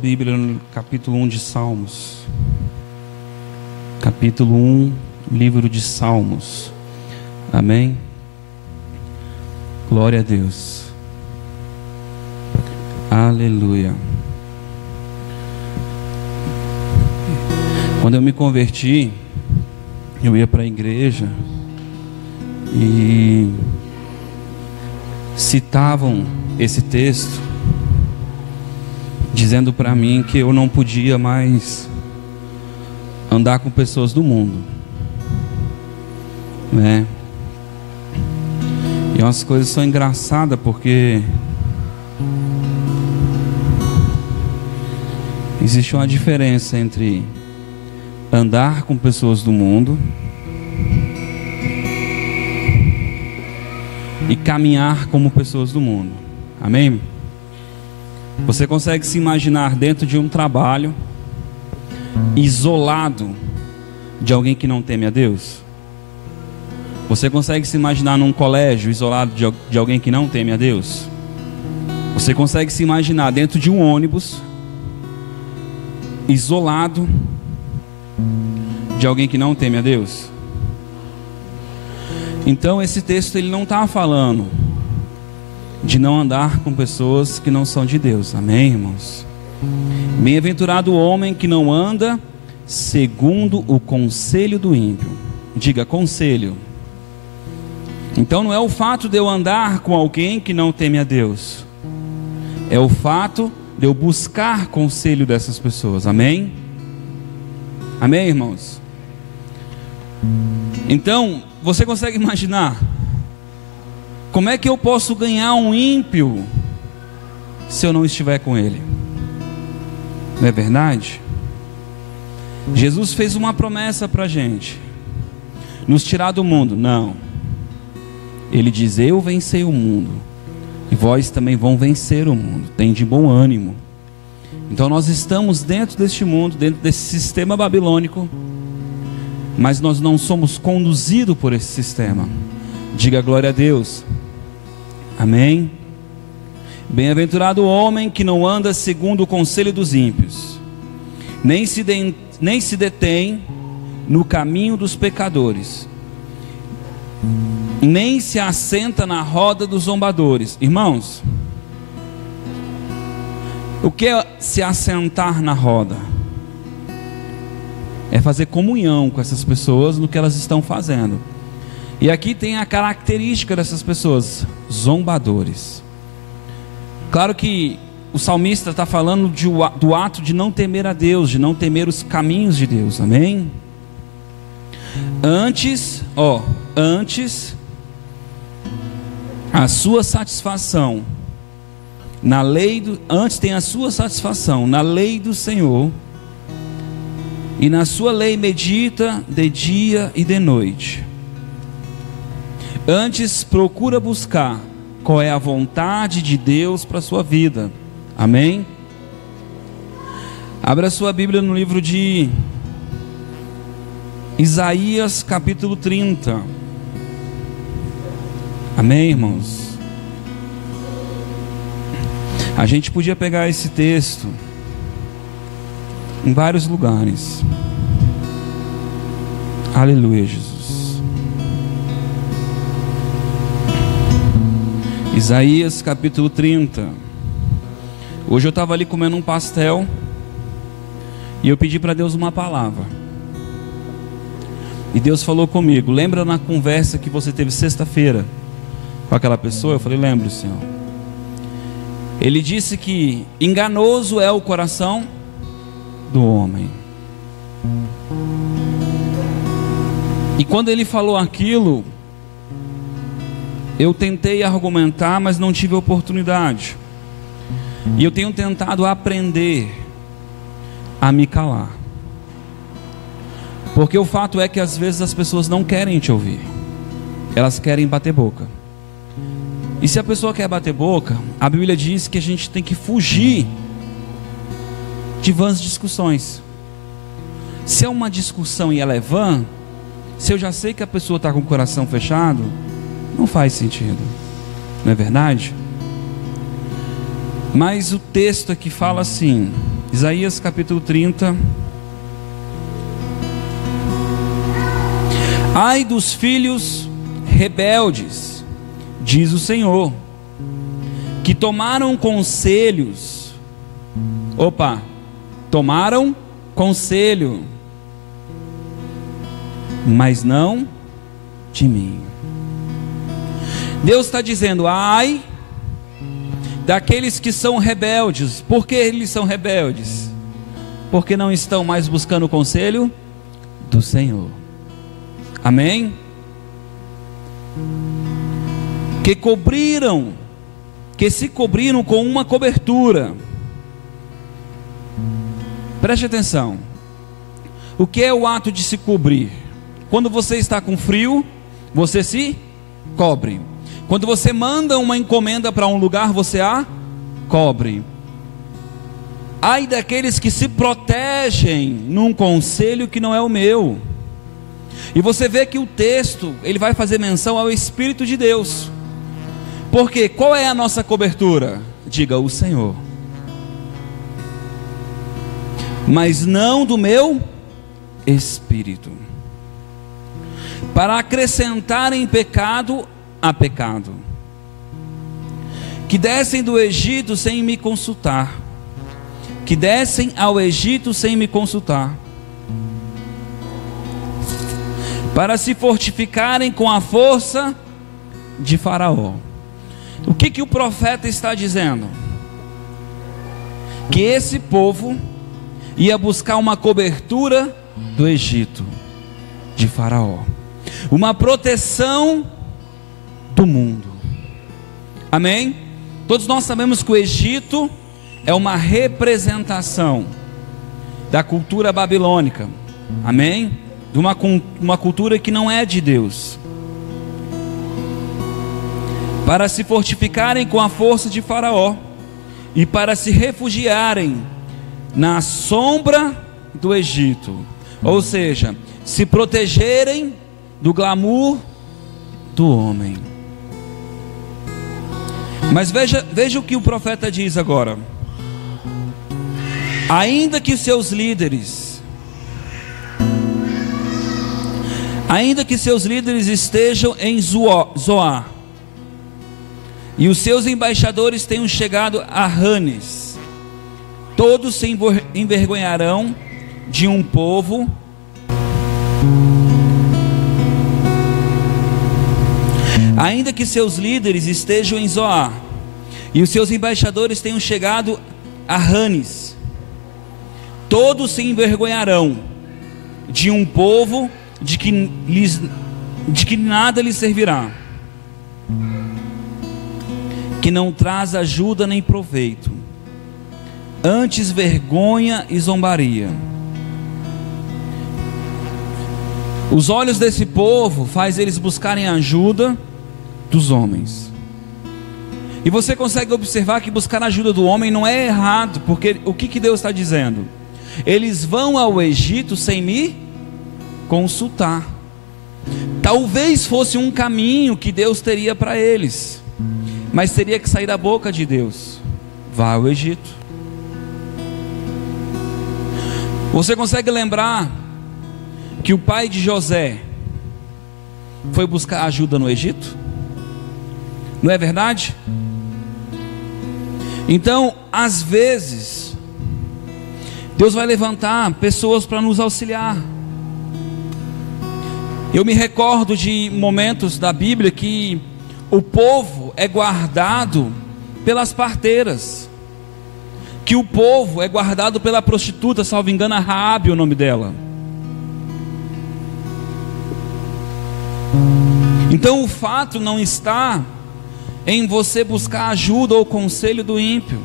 Bíblia no capítulo 1 de Salmos. Capítulo 1, livro de Salmos. Amém? Glória a Deus. Aleluia. Quando eu me converti, eu ia para a igreja e citavam esse texto, dizendo para mim que eu não podia mais andar com pessoas do mundo, né? E umas coisas são engraçadas porque existe uma diferença entre andar com pessoas do mundo e caminhar como pessoas do mundo. Amém? Você consegue se imaginar dentro de um trabalho, isolado de alguém que não teme a Deus? Você consegue se imaginar num colégio, isolado de alguém que não teme a Deus? Você consegue se imaginar dentro de um ônibus, isolado de alguém que não teme a Deus? Então esse texto ele não está falando de não andar com pessoas que não são de Deus. Amém, irmãos? Bem-aventurado o homem que não anda segundo o conselho do ímpio. Diga, conselho. Então não é o fato de eu andar com alguém que não teme a Deus, é o fato de eu buscar conselho dessas pessoas. Amém? Amém, irmãos? Então, você consegue imaginar como é que eu posso ganhar um ímpio se eu não estiver com ele? Não é verdade? Jesus fez uma promessa para a gente: nos tirar do mundo. Não. Ele diz: eu vencei o mundo, e vós também vão vencer o mundo. Tem de bom ânimo. Então nós estamos dentro deste mundo, dentro desse sistema babilônico, mas nós não somos conduzidos por esse sistema. Diga glória a Deus. Amém? Bem-aventurado o homem que não anda segundo o conselho dos ímpios, nem se detém no caminho dos pecadores, nem se assenta na roda dos zombadores. Irmãos, o que é se assentar na roda? É fazer comunhão com essas pessoas no que elas estão fazendo. E aqui tem a característica dessas pessoas: zombadores. Claro que o salmista está falando do ato de não temer a Deus, de não temer os caminhos de Deus. Amém? Antes a sua satisfação na lei antes tem a sua satisfação na lei do Senhor, e na sua lei medita de dia e de noite. Antes procura buscar qual é a vontade de Deus para a sua vida. Amém? Abra sua Bíblia no livro de Isaías capítulo 30. Amém, irmãos? A gente podia pegar esse texto em vários lugares. Aleluia, Jesus. Isaías capítulo 30. Hoje eu estava ali comendo um pastel e eu pedi para Deus uma palavra. E Deus falou comigo: lembra na conversa que você teve sexta-feira com aquela pessoa? Eu falei: lembro, Senhor. Ele disse que enganoso é o coração do homem. E quando ele falou aquilo, eu tentei argumentar, mas não tive oportunidade. E eu tenho tentado aprender a me calar, porque o fato é que às vezes as pessoas não querem te ouvir, elas querem bater boca. E se a pessoa quer bater boca, a Bíblia diz que a gente tem que fugir de vãs discussões. Se é uma discussão e ela é vã, se eu já sei que a pessoa está com o coração fechado, não faz sentido, não é verdade? Mas o texto aqui fala assim: Isaías capítulo 30. Ai dos filhos rebeldes, diz o Senhor, que tomaram conselhos. Tomaram conselho, mas não de mim. Deus está dizendo: ai daqueles que são rebeldes. Por que eles são rebeldes? Porque não estão mais buscando o conselho do Senhor. Amém? Que se cobriram com uma cobertura. Preste atenção. O que é o ato de se cobrir? Quando você está com frio, você se cobre. Quando você manda uma encomenda para um lugar, você a cobre. Ai daqueles que se protegem num conselho que não é o meu. E você vê que o texto, ele vai fazer menção ao Espírito de Deus. Porque qual é a nossa cobertura? Diga: o Senhor. Mas não do meu espírito, para acrescentar em pecado a pecado, que descem do Egito sem me consultar, que descem ao Egito sem me consultar, para se fortificarem com a força de Faraó. O que o profeta está dizendo? Que esse povo ia buscar uma cobertura do Egito, de Faraó, uma proteção do mundo. Amém? Todos nós sabemos que o Egito é uma representação da cultura babilônica. Amém? De uma cultura que não é de Deus. Para se fortificarem com a força de Faraó e para se refugiarem na sombra do Egito, ou seja, se protegerem do glamour do homem. Mas veja o que o profeta diz agora: ainda que seus líderes estejam em Zoar, e os seus embaixadores tenham chegado a Ranes, todos se envergonharão de um povo ainda que seus líderes estejam em Zoar e os seus embaixadores tenham chegado a Ranes, todos se envergonharão de um povo de que nada lhes servirá, que não traz ajuda nem proveito, antes vergonha e zombaria. Os olhos desse povo faz eles buscarem ajuda dos homens. E você consegue observar que buscar a ajuda do homem não é errado, porque o que Deus está dizendo? Eles vão ao Egito sem me consultar. Talvez fosse um caminho que Deus teria para eles, mas teria que sair da boca de Deus: vá ao Egito. Você consegue lembrar que o pai de José foi buscar ajuda no Egito? Não é verdade? Então, às vezes, Deus vai levantar pessoas para nos auxiliar. Eu me recordo de momentos da Bíblia que o povo é guardado pelas parteiras, que o povo é guardado pela prostituta, salvo engano, a Raabe, o nome dela. Então o fato não está em você buscar ajuda ou conselho do ímpio.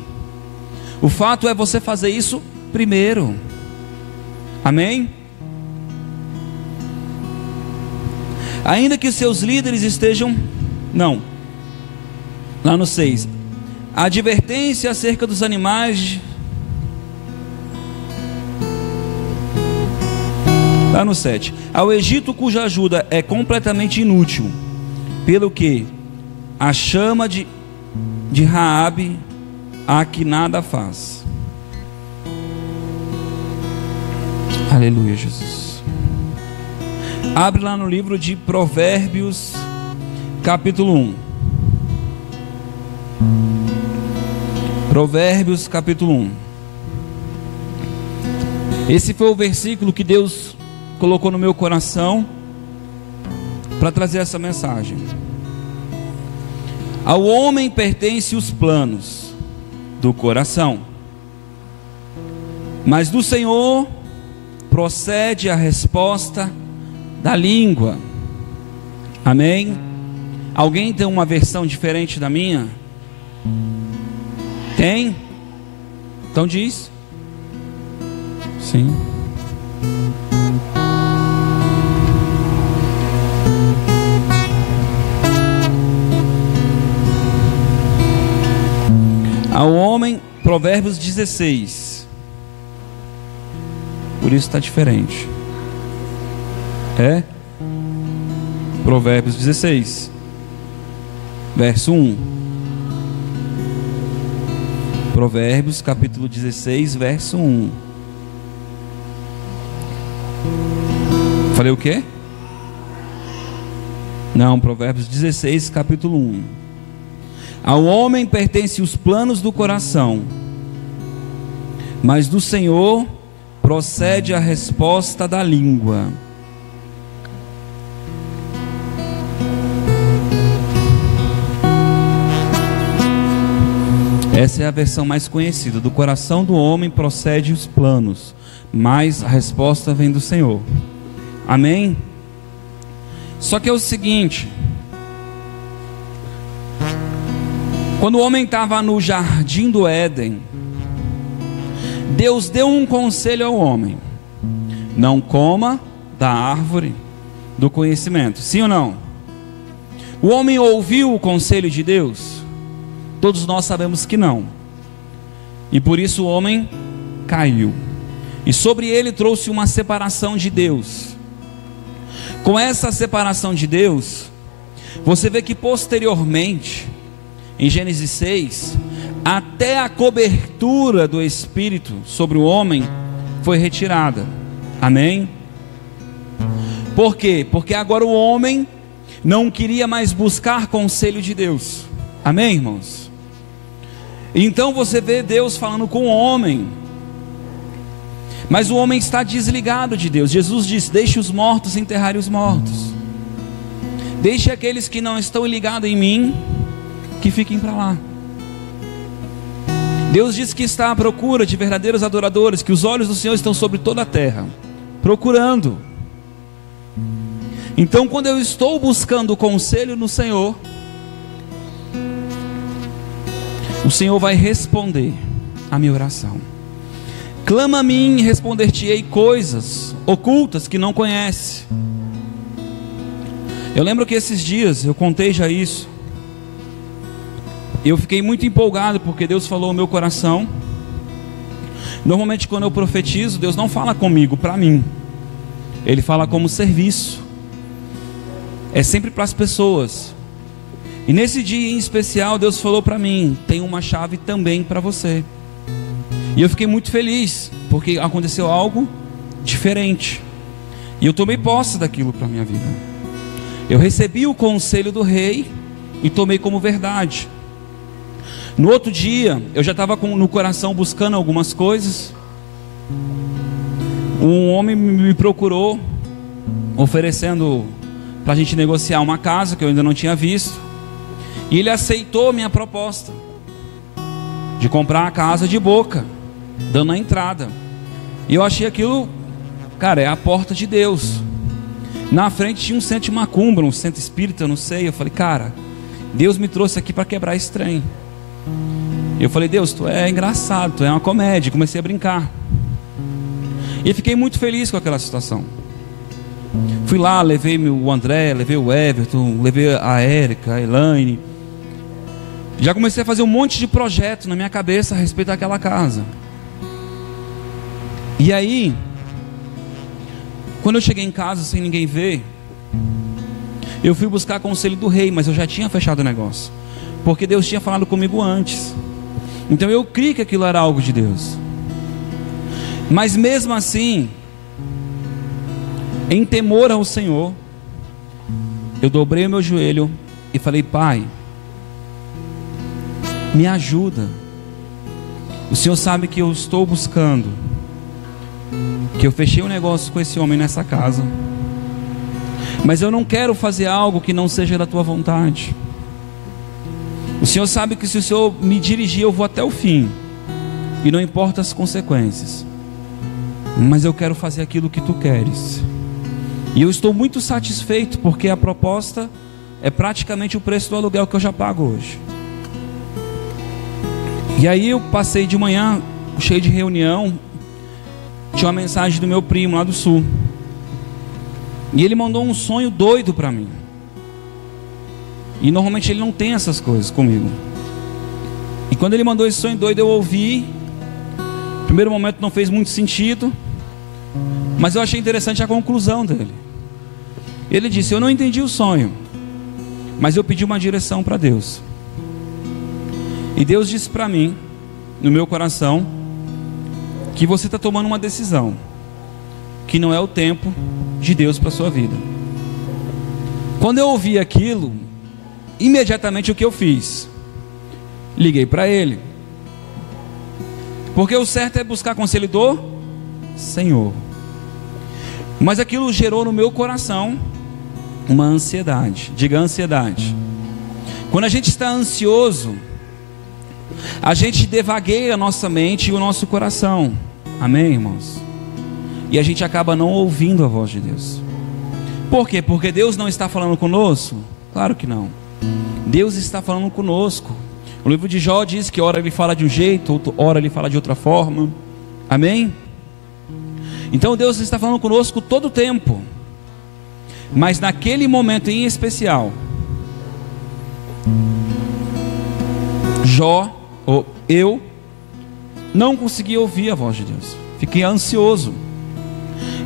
O fato é você fazer isso primeiro. Amém? Ainda que seus líderes estejam... Não. Lá no 6. A advertência acerca dos animais... Lá no 7. Ao Egito cuja ajuda é completamente inútil, pelo que a chama de Raabe a que nada faz. Aleluia, Jesus. Abre lá no livro de Provérbios, capítulo 1. Provérbios, capítulo 1. Esse foi o versículo que Deus colocou no meu coração para trazer essa mensagem. Ao homem pertencem os planos do coração, mas do Senhor procede a resposta da língua. Amém? Alguém tem uma versão diferente da minha? Tem? Então diz. Sim. Ao homem, Provérbios 16. Por isso está diferente. É? Provérbios 16, verso 1. Provérbios capítulo 16, verso 1. Falei o quê? Não, Provérbios 16, capítulo 1. Ao homem pertencem os planos do coração, mas do Senhor procede a resposta da língua. Essa é a versão mais conhecida. Do coração do homem procede os planos, mas a resposta vem do Senhor. Amém? Só que é o seguinte: quando o homem estava no jardim do Éden, Deus deu um conselho ao homem: não coma da árvore do conhecimento. Sim ou não? O homem ouviu o conselho de Deus? Todos nós sabemos que não. E por isso o homem caiu. E sobre ele trouxe uma separação de Deus. Com essa separação de Deus, você vê que posteriormente, em Gênesis 6, até a cobertura do Espírito sobre o homem foi retirada. Amém? Por quê? Porque agora o homem não queria mais buscar conselho de Deus. Amém, irmãos? Então você vê Deus falando com o homem, mas o homem está desligado de Deus. Jesus disse: deixe os mortos enterrarem os mortos, deixe aqueles que não estão ligados em mim, que fiquem para lá. Deus diz que está à procura de verdadeiros adoradores, que os olhos do Senhor estão sobre toda a terra, procurando. Então quando eu estou buscando o conselho no Senhor, o Senhor vai responder a minha oração. Clama a mim e responder-te-ei coisas ocultas que não conhece. Eu lembro que esses dias, eu contei já isso, eu fiquei muito empolgado porque Deus falou ao meu coração. Normalmente quando eu profetizo, Deus não fala comigo, para mim. Ele fala como serviço. É sempre para as pessoas. E nesse dia em especial, Deus falou para mim: tem uma chave também para você. E eu fiquei muito feliz, porque aconteceu algo diferente. E eu tomei posse daquilo para a minha vida. Eu recebi o conselho do rei e tomei como verdade. No outro dia, eu já estava no coração buscando algumas coisas. Um homem me procurou, oferecendo para a gente negociar uma casa que eu ainda não tinha visto. E ele aceitou a minha proposta de comprar a casa de boca, dando a entrada. E eu achei aquilo, cara, é a porta de Deus. Na frente tinha um centro de macumba, um centro espírita, eu não sei. Eu falei: cara, Deus me trouxe aqui para quebrar esse trem. Eu falei: Deus, tu é engraçado, tu é uma comédia. Comecei a brincar. E fiquei muito feliz com aquela situação. Fui lá, levei o André, levei o Everton, levei a Érica, a Elaine. Já comecei a fazer um monte de projeto na minha cabeça a respeito daquela casa. E aí, quando eu cheguei em casa sem ninguém ver, eu fui buscar conselho do rei, mas eu já tinha fechado o negócio, porque Deus tinha falado comigo antes. Então eu criei que aquilo era algo de Deus. Mas mesmo assim, Em temor ao Senhor, eu dobrei o meu joelho e falei: Pai, me ajuda. O Senhor sabe que eu estou buscando, que eu fechei um negócio com esse homem nessa casa, mas eu não quero fazer algo que não seja da tua vontade. O Senhor sabe que se o Senhor me dirigir, eu vou até o fim, e não importa as consequências, mas eu quero fazer aquilo que tu queres. E eu estou muito satisfeito, porque a proposta é praticamente o preço do aluguel que eu já pago hoje. E aí eu passei de manhã, cheio de reunião, tinha uma mensagem do meu primo lá do sul, e ele mandou um sonho doido para mim. E normalmente ele não tem essas coisas comigo. E quando ele mandou esse sonho doido, eu ouvi. No primeiro momento não fez muito sentido, mas eu achei interessante a conclusão dele. Ele disse: eu não entendi o sonho, mas eu pedi uma direção para Deus. E Deus disse para mim, no meu coração, que você está tomando uma decisão, que não é o tempo de Deus para a sua vida. Quando eu ouvi aquilo, imediatamente o que eu fiz? Liguei para ele, porque o certo é buscar conselho do Senhor. Mas aquilo gerou no meu coração uma ansiedade. Diga: ansiedade. Quando a gente está ansioso, a gente devagueia a nossa mente e o nosso coração. Amém, irmãos? E a gente acaba não ouvindo a voz de Deus. Por quê? Porque Deus não está falando conosco? Claro que não. Deus está falando conosco. O livro de Jó diz que ora ele fala de um jeito, ora ele fala de outra forma. Amém? Então Deus está falando conosco todo o tempo. Mas naquele momento em especial, eu não consegui ouvir a voz de Deus. Fiquei ansioso.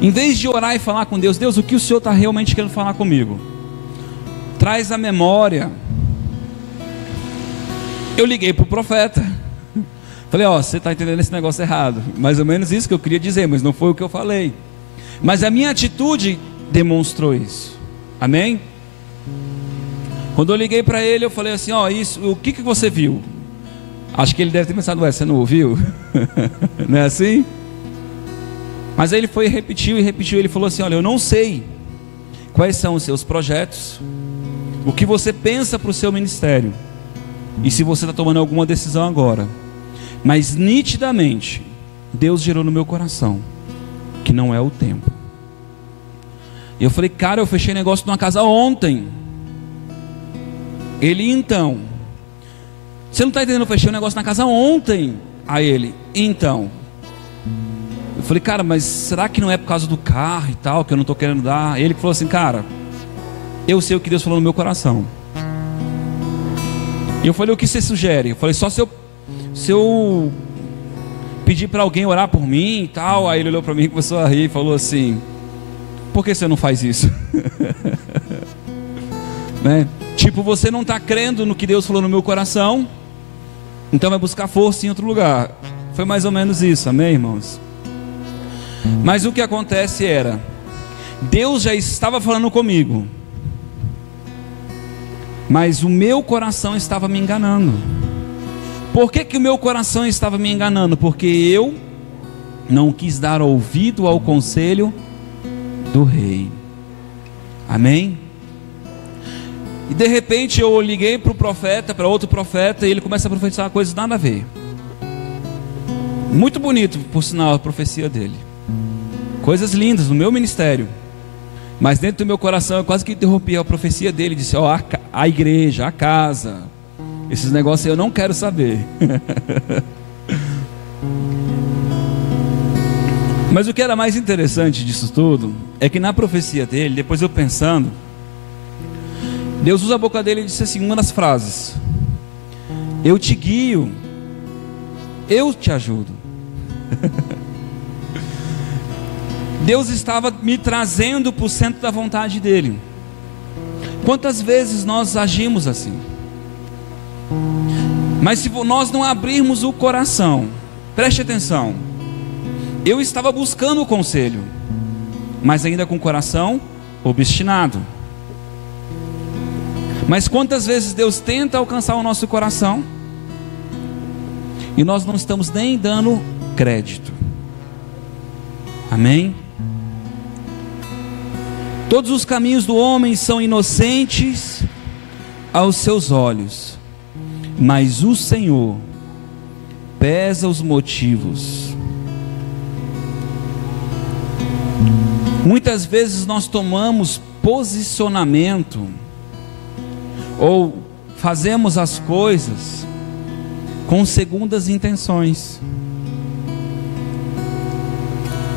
Em vez de orar e falar com Deus: Deus, o que o Senhor está realmente querendo falar comigo? Traz a memória. Eu liguei para o profeta. Falei: ó, você está entendendo esse negócio errado. Mais ou menos isso que eu queria dizer, mas não foi o que eu falei. Mas a minha atitude demonstrou isso. Amém? Quando eu liguei para ele, eu falei assim: ó, isso, o que você viu? Acho que ele deve ter pensado: ué, você não ouviu? Não é assim? Mas aí ele foi e repetiu. Ele falou assim: olha, eu não sei quais são os seus projetos, o que você pensa para o seu ministério, e se você está tomando alguma decisão agora, mas nitidamente Deus gerou no meu coração que não é o tempo. E eu falei: cara, eu fechei negócio numa casa ontem. Ele: então, você não está entendendo, eu fechei um negócio na casa ontem. Aí ele: então. Eu falei: cara, mas será que não é por causa do carro e tal, que eu não estou querendo dar? Ele falou assim: cara, eu sei o que Deus falou no meu coração. E eu falei: o que você sugere? Eu falei: só se eu pedir para alguém orar por mim e tal. Aí ele olhou para mim e começou a rir e falou assim: por que você não faz isso? Né? Tipo, você não está crendo no que Deus falou no meu coração, então vai buscar força em outro lugar. Foi mais ou menos isso, amém, irmãos? Mas o que acontece era, Deus já estava falando comigo, mas o meu coração estava me enganando. Por que o meu coração estava me enganando? Porque eu não quis dar ouvido ao conselho do rei. Amém? E de repente eu liguei para o profeta, para outro profeta, e ele começa a profetizar coisas nada a ver. Muito bonito, por sinal, a profecia dele. Coisas lindas no meu ministério. Mas dentro do meu coração eu quase que interrompi a profecia dele. Disse: ó, a igreja, a casa, esses negócios eu não quero saber. Mas o que era mais interessante disso tudo é que na profecia dele, depois eu pensando, Deus usa a boca dele e disse assim, uma das frases: eu te guio, eu te ajudo. Deus estava me trazendo para o centro da vontade dele. Quantas vezes nós agimos assim? Mas se nós não abrirmos o coração, preste atenção, eu estava buscando o conselho, mas ainda com o coração obstinado. Mas quantas vezes Deus tenta alcançar o nosso coração e nós não estamos nem dando crédito? Amém? Todos os caminhos do homem são inocentes aos seus olhos, mas o Senhor pesa os motivos. Muitas vezes nós tomamos posicionamento ou fazemos as coisas com segundas intenções.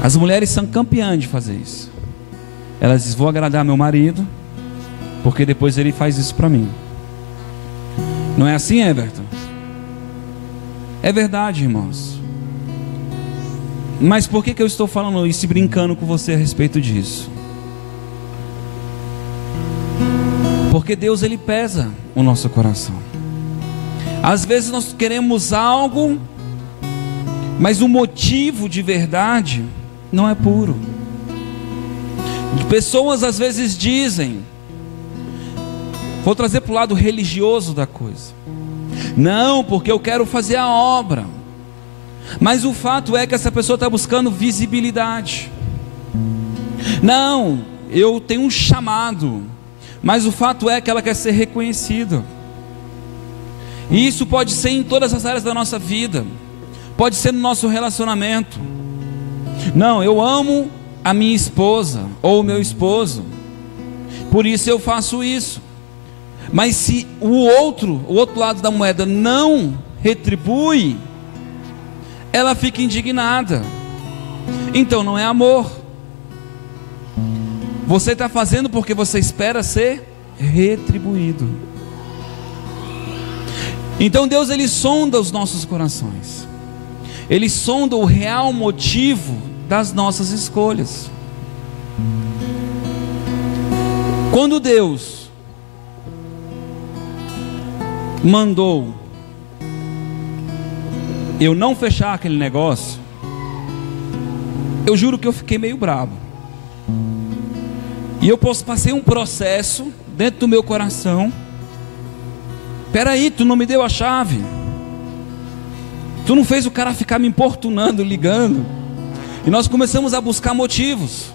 As mulheres são campeãs de fazer isso. Elas dizem: vou agradar meu marido, porque depois ele faz isso para mim. Não é assim, Everton? É verdade, irmãos. Mas por que eu estou falando isso e brincando com você a respeito disso? Porque Deus, Ele pesa o nosso coração. Às vezes nós queremos algo, mas o motivo de verdade não é puro. Pessoas às vezes dizem, vou trazer para o lado religioso da coisa: não, porque eu quero fazer a obra. Mas o fato é que essa pessoa está buscando visibilidade. Não, eu tenho um chamado, mas o fato é que ela quer ser reconhecida. E isso pode ser em todas as áreas da nossa vida. Pode ser no nosso relacionamento. Não, eu amo a minha esposa ou o meu esposo, por isso eu faço isso. Mas se o outro lado da moeda não retribui, ela fica indignada. Então não é amor. Você está fazendo porque você espera ser retribuído. Então Deus, Ele sonda os nossos corações. Ele sonda o real motivo das nossas escolhas. Quando Deus mandou eu não fechar aquele negócio, eu juro que eu fiquei meio bravo. E eu passei um processo dentro do meu coração. Peraí, tu não me deu a chave, tu não fez o cara ficar me importunando, ligando. E nós começamos a buscar motivos.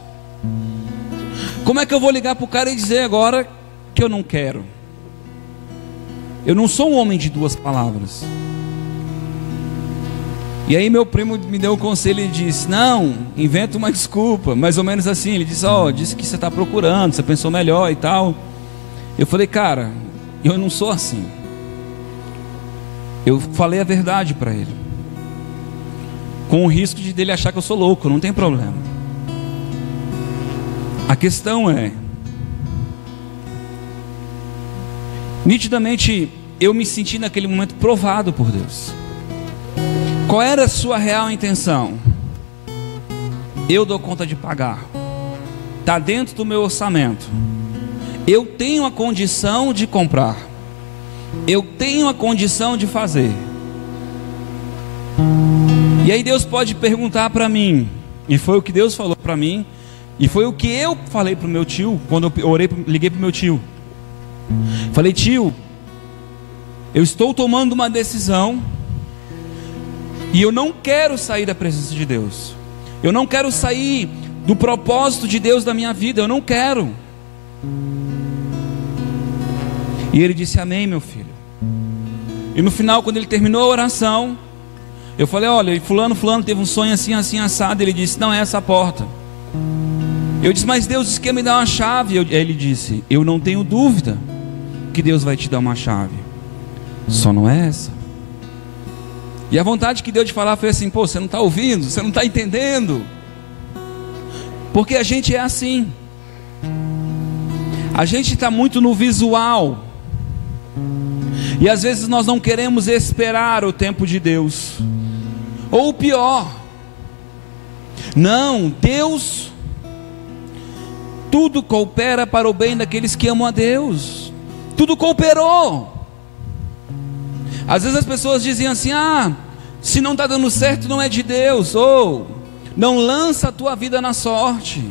Como é que eu vou ligar para o cara e dizer agora que eu não quero? Eu não sou um homem de duas palavras. E aí meu primo me deu um conselho e disse: não, inventa uma desculpa, mais ou menos assim. Ele disse: disse que você está procurando, você pensou melhor e tal. Eu falei: cara, eu não sou assim. Eu falei a verdade para ele, com o risco de dele achar que eu sou louco. Não tem problema. A questão é, nitidamente eu me senti naquele momento provado por Deus. Qual era a sua real intenção? Eu dou conta de pagar, está dentro do meu orçamento, eu tenho a condição de comprar, eu tenho a condição de fazer. E aí Deus pode perguntar para mim, e foi o que Deus falou para mim, e foi o que eu falei para o meu tio, quando eu liguei para o meu tio. Falei: tio, eu estou tomando uma decisão, e eu não quero sair da presença de Deus, eu não quero sair do propósito de Deus da minha vida, eu não quero. E ele disse: amém, meu filho. E no final, quando ele terminou a oração, eu falei: olha, fulano teve um sonho assim, assim, assado. Ele disse: não é essa a porta. Eu disse: mas Deus disse que ia me dar uma chave. Ele disse: eu não tenho dúvida que Deus vai te dar uma chave, só não é essa. E a vontade que deu de falar foi assim: pô, você não está ouvindo, você não está entendendo. Porque a gente é assim, a gente está muito no visual, e às vezes nós não queremos esperar o tempo de Deus. Ou o pior, não, Deus, tudo coopera para o bem daqueles que amam a Deus. Tudo cooperou. Às vezes as pessoas diziam assim: se não está dando certo não é de Deus, ou não lança a tua vida na sorte.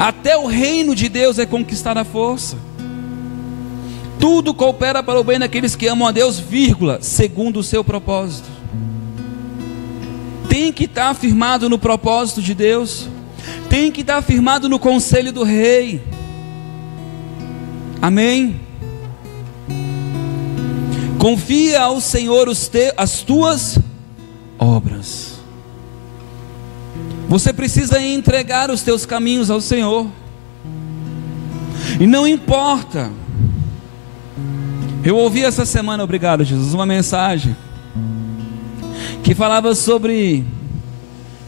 Até o reino de Deus é conquistado à força. Tudo coopera para o bem daqueles que amam a Deus, vírgula, segundo o seu propósito. Tem que estar firmado no propósito de Deus. Tem que estar firmado no conselho do rei. Amém? Confia ao Senhor as tuas obras. Você precisa entregar os teus caminhos ao Senhor. E não importa. Eu ouvi essa semana, obrigado Jesus, uma mensagem que falava sobre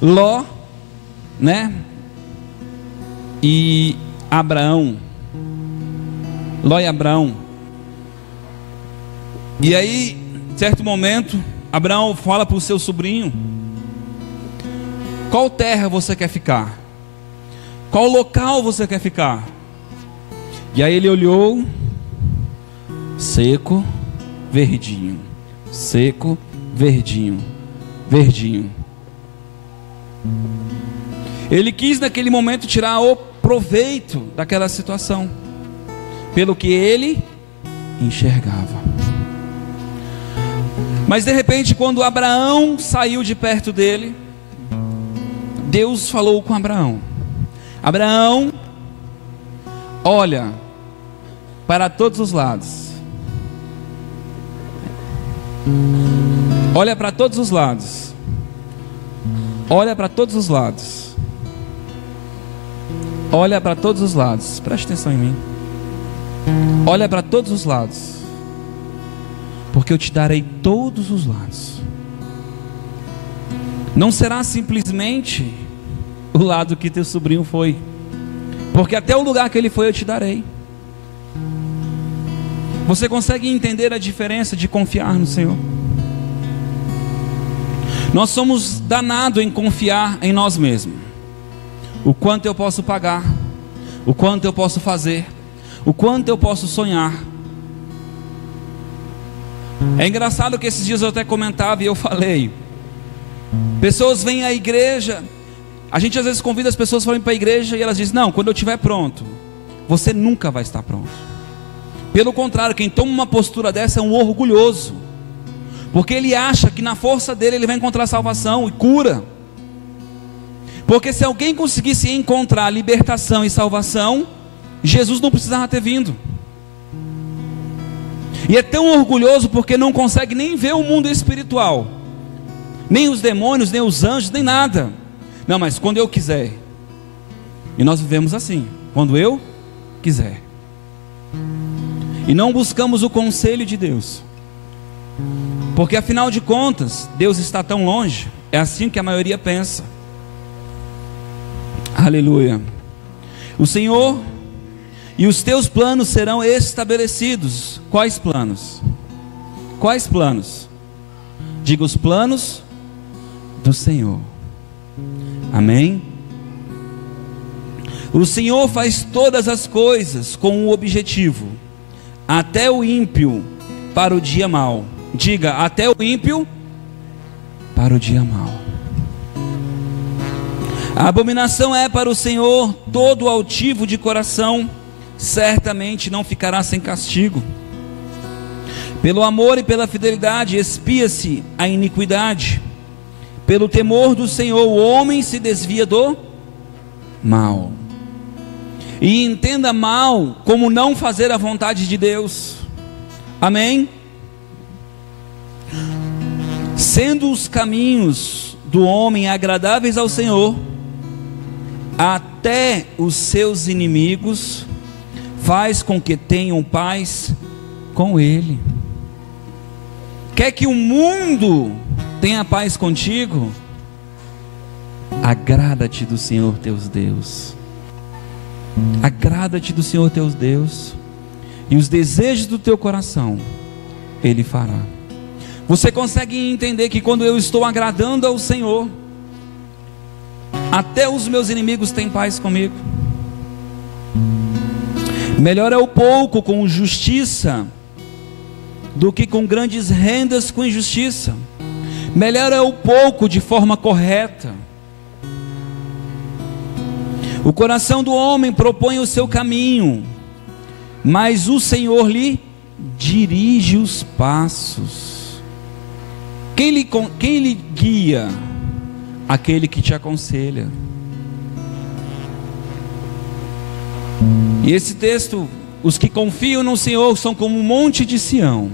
Ló, né? E Abraão. Ló e Abraão. E aí, em certo momento, Abraão fala para o seu sobrinho: qual terra você quer ficar? Qual local você quer ficar? E aí ele olhou: seco, verdinho. Seco, verdinho. Verdinho. Ele quis naquele momento tirar o proveito daquela situação, pelo que ele enxergava. Mas de repente, quando Abraão saiu de perto dele, Deus falou com Abraão: Abraão, olha para todos os lados. Olha para todos os lados. Olha para todos os lados. Olha para todos os lados. Preste atenção em mim. Olha para todos os lados, porque eu te darei todos os lados. Não será simplesmente o lado que teu sobrinho foi, porque até o lugar que ele foi eu te darei. Você consegue entender a diferença de confiar no Senhor? Nós somos danados em confiar em nós mesmos. O quanto eu posso pagar, o quanto eu posso fazer, o quanto eu posso sonhar. É engraçado que esses dias eu até comentava e eu falei: pessoas vêm à igreja, a gente às vezes convida as pessoas para ir para a igreja e elas dizem: não, quando eu estiver pronto. Você nunca vai estar pronto. Pelo contrário, quem toma uma postura dessa é um orgulhoso, porque ele acha que na força dele ele vai encontrar salvação e cura. Porque se alguém conseguisse encontrar libertação e salvação, Jesus não precisava ter vindo. E é tão orgulhoso porque não consegue nem ver o mundo espiritual, nem os demônios, nem os anjos, nem nada. Não, mas quando eu quiser. E nós vivemos assim: quando eu quiser. E não buscamos o conselho de Deus, porque afinal de contas Deus está tão longe. É assim que a maioria pensa. Aleluia. O Senhor e os teus planos serão estabelecidos. Quais planos? Quais planos? Diga: os planos do Senhor. Amém? O Senhor faz todas as coisas com um objetivo, até o ímpio para o dia mau. Diga: até o ímpio para o dia mau. A abominação é para o Senhor todo altivo de coração, certamente não ficará sem castigo. Pelo amor e pela fidelidade expia-se a iniquidade. Pelo temor do Senhor o homem se desvia do mal. E entenda mal como não fazer a vontade de Deus. Amém? Sendo os caminhos do homem agradáveis ao Senhor, até os seus inimigos faz com que tenham paz com ele. Quer que o mundo tenha paz contigo? Agrada-te do Senhor teus Deus. Agrada-te do Senhor teus Deus, e os desejos do teu coração Ele fará. Você consegue entender que quando eu estou agradando ao Senhor, até os meus inimigos têm paz comigo? Melhor é o pouco com justiça do que com grandes rendas com injustiça. Melhor é o pouco de forma correta. O coração do homem propõe o seu caminho, mas o Senhor lhe dirige os passos. Quem lhe guia? Aquele que te aconselha. E esse texto: os que confiam no Senhor são como um monte de Sião,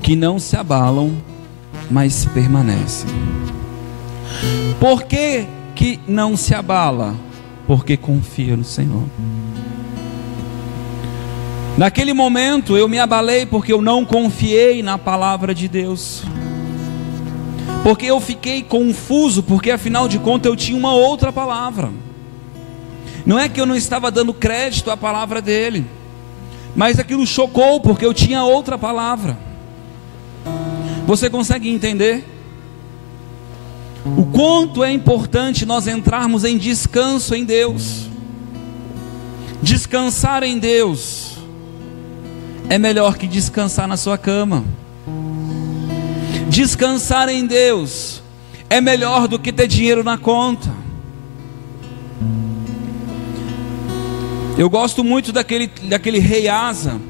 que não se abalam, mas permanecem. Por que que não se abala? Porque confia no Senhor. Naquele momento eu me abalei porque eu não confiei na palavra de Deus, porque eu fiquei confuso, porque afinal de contas eu tinha uma outra palavra. Não é que eu não estava dando crédito à palavra dele, mas aquilo chocou porque eu tinha outra palavra. Você consegue entender? O quanto é importante nós entrarmos em descanso em Deus. Descansar em Deus é melhor que descansar na sua cama. Descansar em Deus é melhor do que ter dinheiro na conta. Eu gosto muito daquele rei Asa,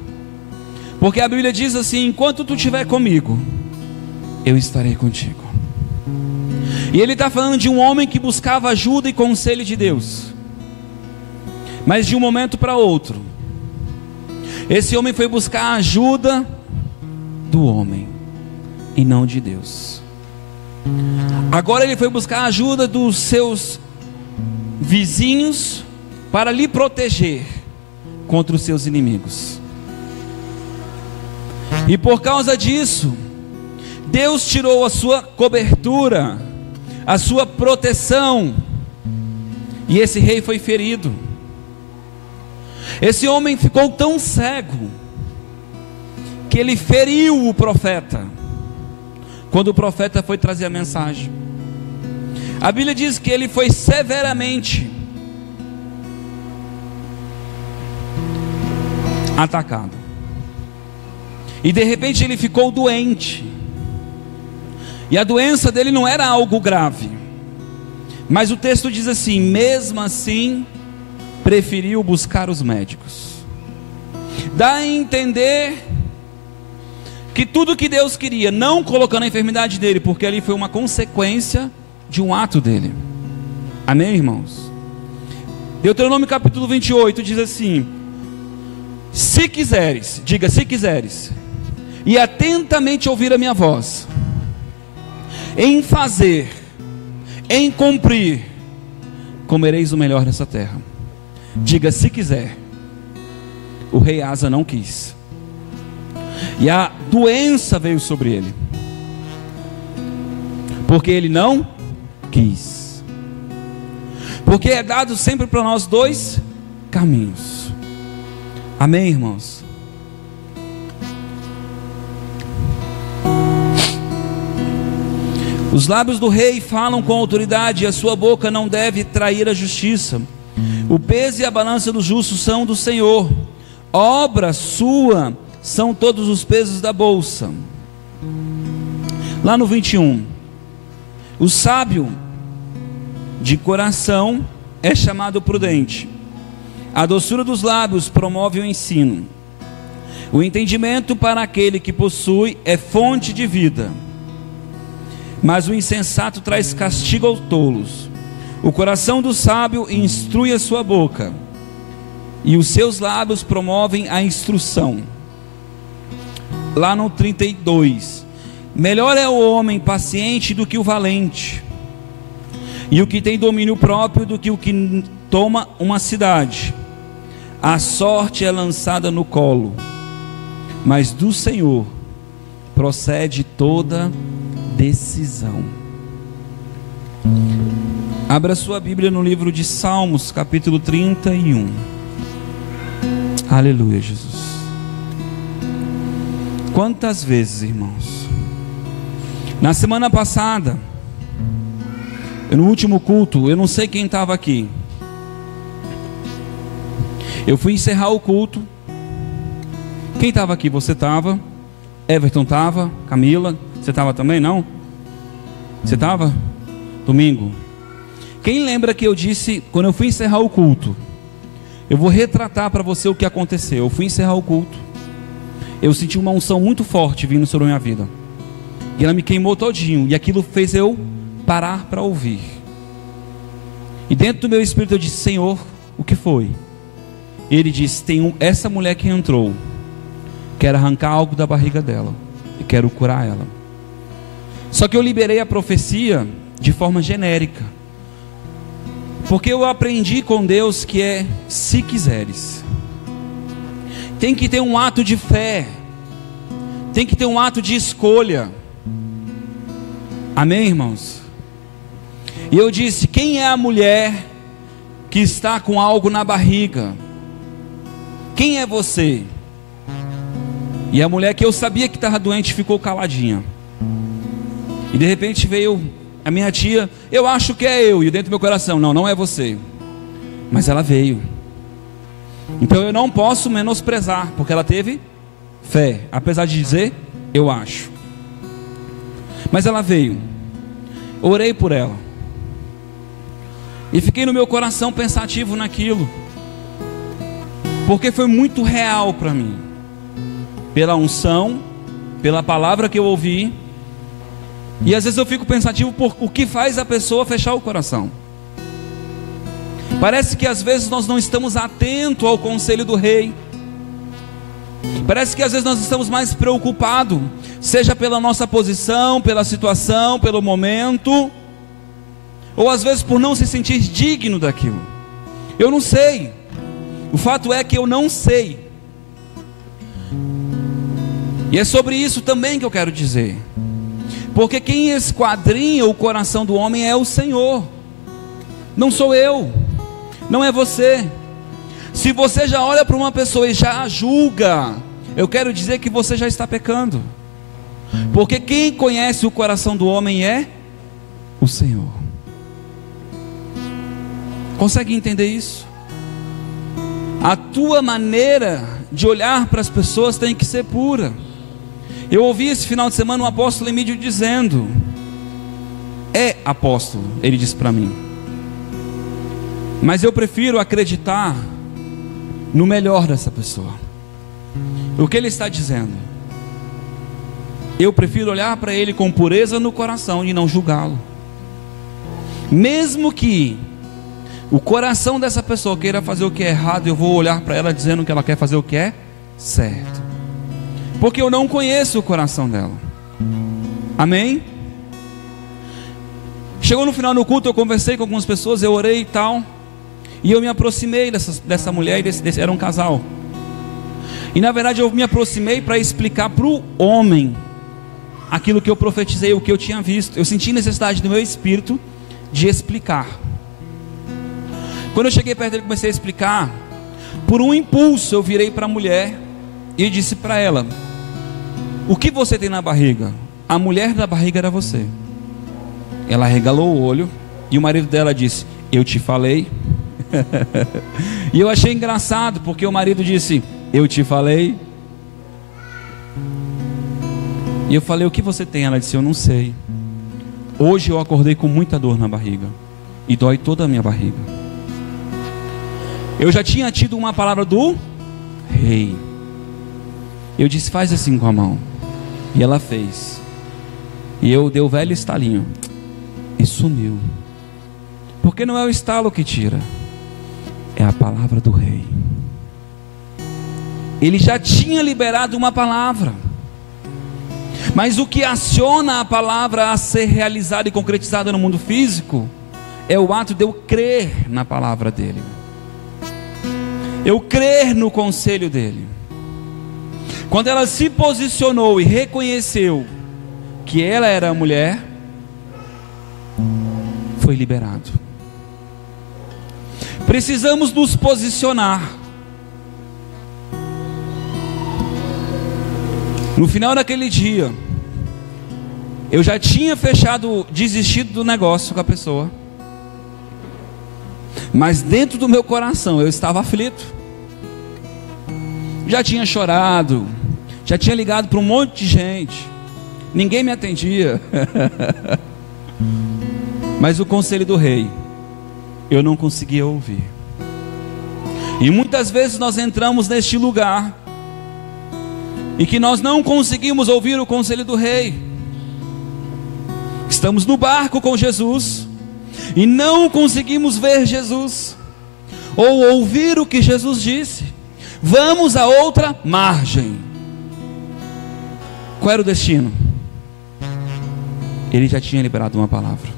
porque a Bíblia diz assim: enquanto tu estiver comigo, eu estarei contigo. E ele está falando de um homem que buscava ajuda e conselho de Deus, mas de um momento para outro, esse homem foi buscar a ajuda do homem e não de Deus. Agora ele foi buscar a ajuda dos seus vizinhos para lhe proteger contra os seus inimigos. E por causa disso, Deus tirou a sua cobertura, a sua proteção, e esse rei foi ferido. Esse homem ficou tão cego que ele feriu o profeta quando o profeta foi trazer a mensagem. A Bíblia diz que ele foi severamente atacado, e de repente ele ficou doente. E a doença dele não era algo grave, mas o texto diz assim: mesmo assim preferiu buscar os médicos. Dá a entender que tudo que Deus queria, não colocando a enfermidade dele, porque ali foi uma consequência de um ato dele. Amém, irmãos? Deuteronômio capítulo 28 diz assim: se quiseres, diga se quiseres, e atentamente ouvir a minha voz, em fazer, em cumprir, comereis o melhor nessa terra. Diga se quiser. O rei Asa não quis, e a doença veio sobre ele, porque ele não quis. Porque é dado sempre para nós dois caminhos. Amém, irmãos? Os lábios do rei falam com autoridade, e a sua boca não deve trair a justiça. O peso e a balança do justo são do Senhor, obra sua são todos os pesos da bolsa. Lá no 21, o sábio de coração é chamado prudente, a doçura dos lábios promove o ensino. O entendimento para aquele que possui é fonte de vida, mas o insensato traz castigo aos tolos. O coração do sábio instrui a sua boca, e os seus lábios promovem a instrução. Lá no 32, melhor é o homem paciente do que o valente, e o que tem domínio próprio do que o que toma uma cidade. A sorte é lançada no colo, mas do Senhor procede toda decisão. Abra sua Bíblia no livro de Salmos, capítulo 31. Aleluia, Jesus. Quantas vezes, irmãos, na semana passada, no último culto, eu não sei quem estava aqui, eu fui encerrar o culto. Quem estava aqui? Você estava? Everton estava? Camila? Você estava também? Não? Você estava? Domingo. Quem lembra que eu disse, quando eu fui encerrar o culto, eu vou retratar para você o que aconteceu. Eu fui encerrar o culto, eu senti uma unção muito forte vindo sobre a minha vida, e ela me queimou todinho, e aquilo fez eu parar para ouvir. E dentro do meu espírito eu disse: Senhor, o que foi? E Ele disse: essa mulher que entrou, quero arrancar algo da barriga dela, e quero curar ela. Só que eu liberei a profecia de forma genérica, porque eu aprendi com Deus que é: se quiseres. Tem que ter um ato de fé, tem que ter um ato de escolha. Amém, irmãos? E eu disse: quem é a mulher que está com algo na barriga? Quem é você? E a mulher que eu sabia que estava doente ficou caladinha. E de repente veio a minha tia: eu acho que é eu. E dentro do meu coração: não, não é você. Mas ela veio. Então eu não posso menosprezar, porque ela teve fé, apesar de dizer eu acho. Mas ela veio. Orei por ela. E fiquei no meu coração pensativo naquilo, porque foi muito real para mim. Pela unção, pela palavra que eu ouvi. E às vezes eu fico pensativo por o que faz a pessoa fechar o coração. Parece que às vezes nós não estamos atentos ao conselho do rei. Parece que às vezes nós estamos mais preocupados, seja pela nossa posição, pela situação, pelo momento, ou às vezes por não se sentir digno daquilo. Eu não sei. O fato é que eu não sei. E é sobre isso também que eu quero dizer. Porque quem esquadrinha o coração do homem é o Senhor. Não sou eu. Não é você. Se você já olha para uma pessoa e já a julga, eu quero dizer que você já está pecando. Porque quem conhece o coração do homem é o Senhor. Consegue entender isso? A tua maneira de olhar para as pessoas tem que ser pura. Eu ouvi esse final de semana um apóstolo Emílio dizendo: é apóstolo, ele disse para mim, mas eu prefiro acreditar no melhor dessa pessoa. O que ele está dizendo? Eu prefiro olhar para ele com pureza no coração e não julgá-lo, mesmo que o coração dessa pessoa queira fazer o que é errado. Eu vou olhar para ela dizendo que ela quer fazer o que é certo, porque eu não conheço o coração dela. Amém? Chegou no final do culto, eu conversei com algumas pessoas, eu orei e tal, e eu me aproximei dessa mulher e desse era um casal. E na verdade eu me aproximei para explicar para o homem aquilo que eu profetizei, o que eu tinha visto. Eu senti necessidade no meu espírito de explicar. Quando eu cheguei perto dele, comecei a explicar. Por um impulso eu virei para a mulher e disse para ela: o que você tem na barriga? A mulher da barriga era você. Ela regalou o olho e o marido dela disse: eu te falei. E eu achei engraçado, porque o marido disse: eu te falei. E eu falei: o que você tem? Ela disse: eu não sei. Hoje eu acordei com muita dor na barriga, e dói toda a minha barriga. Eu já tinha tido uma palavra do rei. Eu disse: faz assim com a mão. E ela fez. E eu dei o velho estalinho e sumiu. Porque não é o estalo que tira, é a palavra do rei. Ele já tinha liberado uma palavra, mas o que aciona a palavra a ser realizada e concretizada no mundo físico é o ato de eu crer na palavra dele, eu crer no conselho dele. Quando ela se posicionou e reconheceu que ela era a mulher, foi liberado. Precisamos nos posicionar. No final daquele dia, eu já tinha desistido do negócio com a pessoa, mas dentro do meu coração eu estava aflito. Já tinha chorado, já tinha ligado para um monte de gente, ninguém me atendia. Mas o conselho do rei eu não conseguia ouvir. E muitas vezes nós entramos neste lugar e que nós não conseguimos ouvir o conselho do rei. Estamos no barco com Jesus e não conseguimos ver Jesus ou ouvir o que Jesus disse. Vamos a outra margem. Qual era o destino? Ele já tinha liberado uma palavra.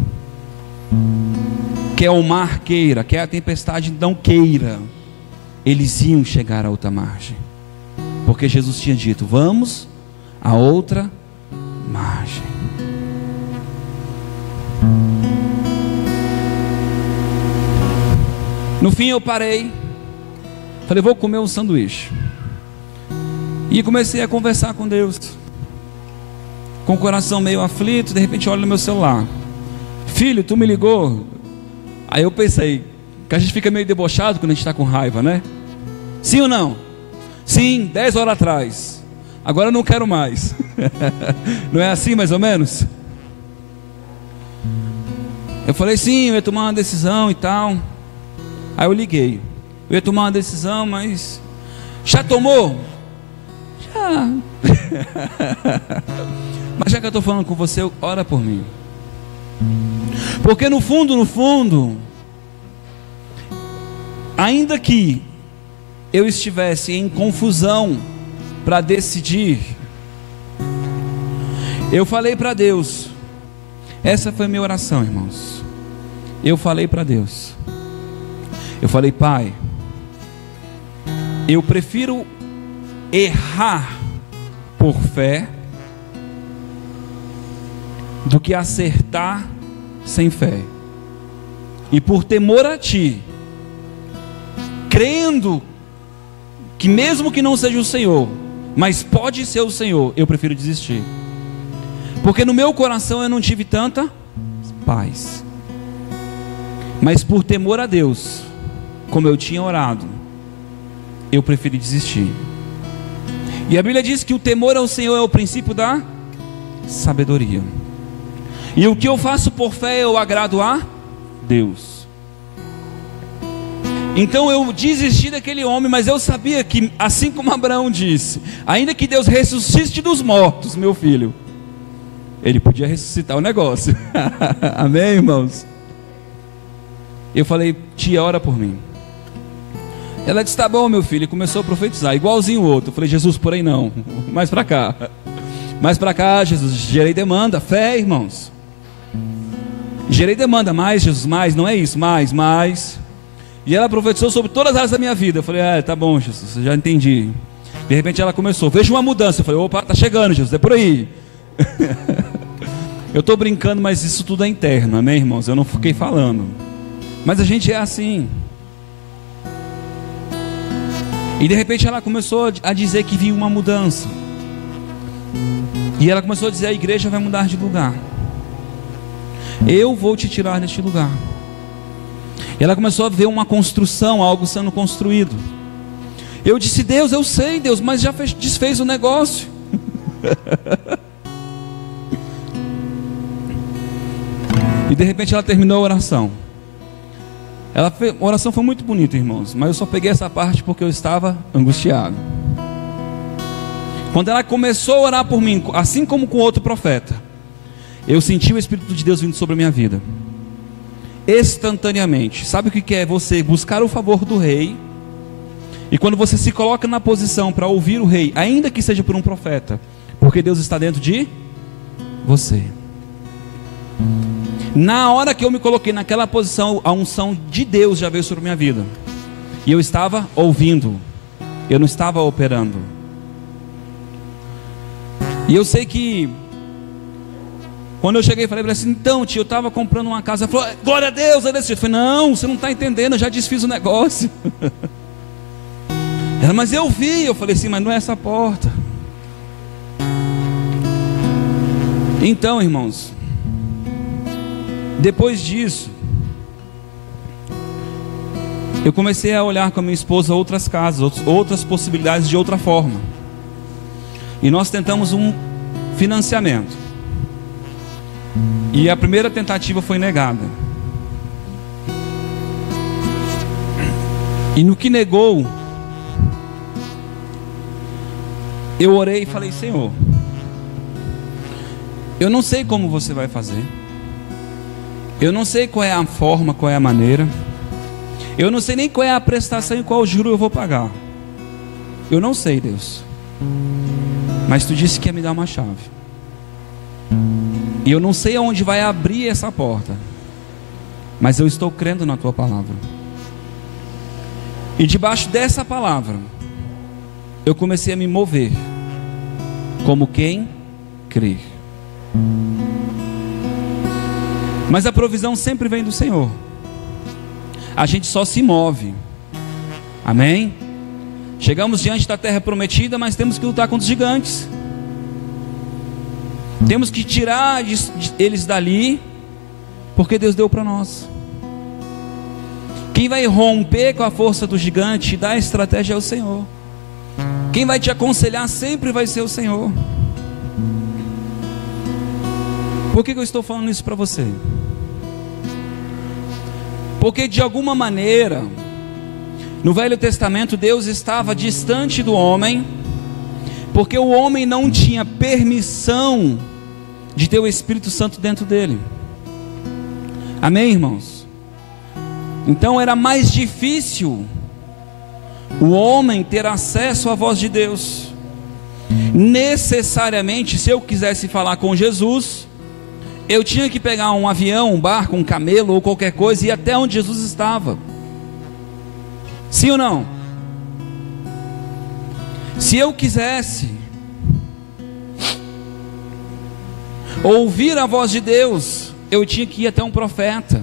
Quer o mar queira, quer a tempestade não queira, eles iam chegar a outra margem, porque Jesus tinha dito: vamos a outra margem. No fim eu parei, falei: vou comer um sanduíche. E comecei a conversar com Deus, com o coração meio aflito. De repente eu olho no meu celular: filho, tu me ligou? Aí eu pensei que a gente fica meio debochado quando a gente está com raiva, né? Sim ou não? Sim, 10 horas atrás. Agora eu não quero mais. Não é assim mais ou menos? Eu falei: sim, eu ia tomar uma decisão e tal. Aí eu liguei: eu ia tomar uma decisão, mas... já tomou? Já. Mas já que eu estou falando com você, ora por mim. Porque no fundo, ainda que eu estivesse em confusão para decidir, eu falei para Deus. Essa foi a minha oração, irmãos. Eu falei para Deus. Eu falei: Pai, eu prefiro errar por fé do que acertar sem fé. E por temor a Ti, crendo que mesmo que não seja o Senhor, mas pode ser o Senhor, eu prefiro desistir. Porque no meu coração eu não tive tanta paz. Mas por temor a Deus, como eu tinha orado, eu preferi desistir. E a Bíblia diz que o temor ao Senhor é o princípio da sabedoria. E o que eu faço por fé, eu agrado a Deus. Então eu desisti daquele homem, mas eu sabia que, assim como Abraão disse, ainda que Deus ressuscite dos mortos, meu filho, Ele podia ressuscitar o negócio. Amém, irmãos? Eu falei: tia, ora por mim. Ela disse: tá bom, meu filho. E começou a profetizar, igualzinho o outro. Eu falei: Jesus, por aí não, mais para cá. Mais para cá, Jesus. Gerei demanda, fé, irmãos. Gerei demanda, mais, Jesus, mais, não é isso, mais. E ela profetizou sobre todas as áreas da minha vida. Eu falei: tá bom, Jesus, já entendi. De repente ela começou: vejo uma mudança. Eu falei: opa, tá chegando, Jesus, é por aí. Eu estou brincando, mas isso tudo é interno, amém, irmãos? Eu não fiquei falando. Mas a gente é assim. E de repente ela começou a dizer que viu uma mudança. E ela começou a dizer: a igreja vai mudar de lugar. Eu vou te tirar deste lugar. E ela começou a ver uma construção, algo sendo construído. Eu disse: Deus, eu sei, Deus, mas já desfez o negócio. E de repente ela terminou a oração. A oração foi muito bonita, irmãos, mas eu só peguei essa parte porque eu estava angustiado. Quando ela começou a orar por mim, assim como com outro profeta, eu senti o Espírito de Deus vindo sobre a minha vida, instantaneamente. Sabe o que é você buscar o favor do rei? E quando você se coloca na posição para ouvir o rei, ainda que seja por um profeta, porque Deus está dentro de você. Na hora que eu me coloquei naquela posição, a unção de Deus já veio sobre a minha vida. E eu estava ouvindo, eu não estava operando. E eu sei que quando eu cheguei, falei para ela assim: então, tio, eu estava comprando uma casa. Ela falou: glória a Deus, é desse jeito. Eu falei: não, você não está entendendo, eu já desfiz o negócio. Ela: mas eu vi. Eu falei assim: mas não é essa porta. Então, irmãos, depois disso, eu comecei a olhar com a minha esposa outras casas, outras possibilidades de outra forma. E nós tentamos um financiamento. E a primeira tentativa foi negada. E no que negou, eu orei e falei: Senhor, eu não sei como você vai fazer, eu não sei qual é a forma, qual é a maneira, eu não sei nem qual é a prestação e qual juro eu vou pagar. Eu não sei, Deus, mas Tu disse que ia me dar uma chave, e eu não sei aonde vai abrir essa porta, mas eu estou crendo na Tua palavra. E debaixo dessa palavra, eu comecei a me mover como quem crê. Mas a provisão sempre vem do Senhor. A gente só se move. Amém? Chegamos diante da terra prometida, mas temos que lutar contra os gigantes. Temos que tirar eles dali, porque Deus deu para nós. Quem vai romper com a força do gigante e dar a estratégia é o Senhor. Quem vai te aconselhar sempre vai ser o Senhor. Por que eu estou falando isso para você? Porque de alguma maneira, no Velho Testamento, Deus estava distante do homem, porque o homem não tinha permissão de ter o Espírito Santo dentro dele. Amém, irmãos? Então era mais difícil o homem ter acesso à voz de Deus. Necessariamente, se eu quisesse falar com Jesus, eu tinha que pegar um avião, um barco, um camelo ou qualquer coisa e ir até onde Jesus estava. Sim ou não? Se eu quisesse ouvir a voz de Deus, eu tinha que ir até um profeta,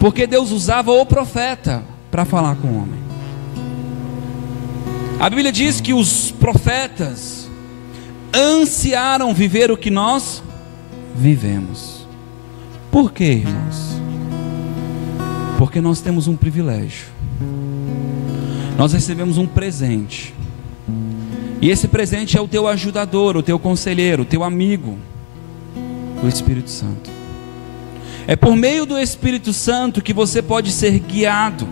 porque Deus usava o profeta para falar com o homem. A Bíblia diz que os profetas ansiaram viver o que nós vivemos. Por quê, irmãos? Porque nós temos um privilégio. Nós recebemos um presente. E esse presente é o teu ajudador, o teu conselheiro, o teu amigo, o Espírito Santo. É por meio do Espírito Santo que você pode ser guiado.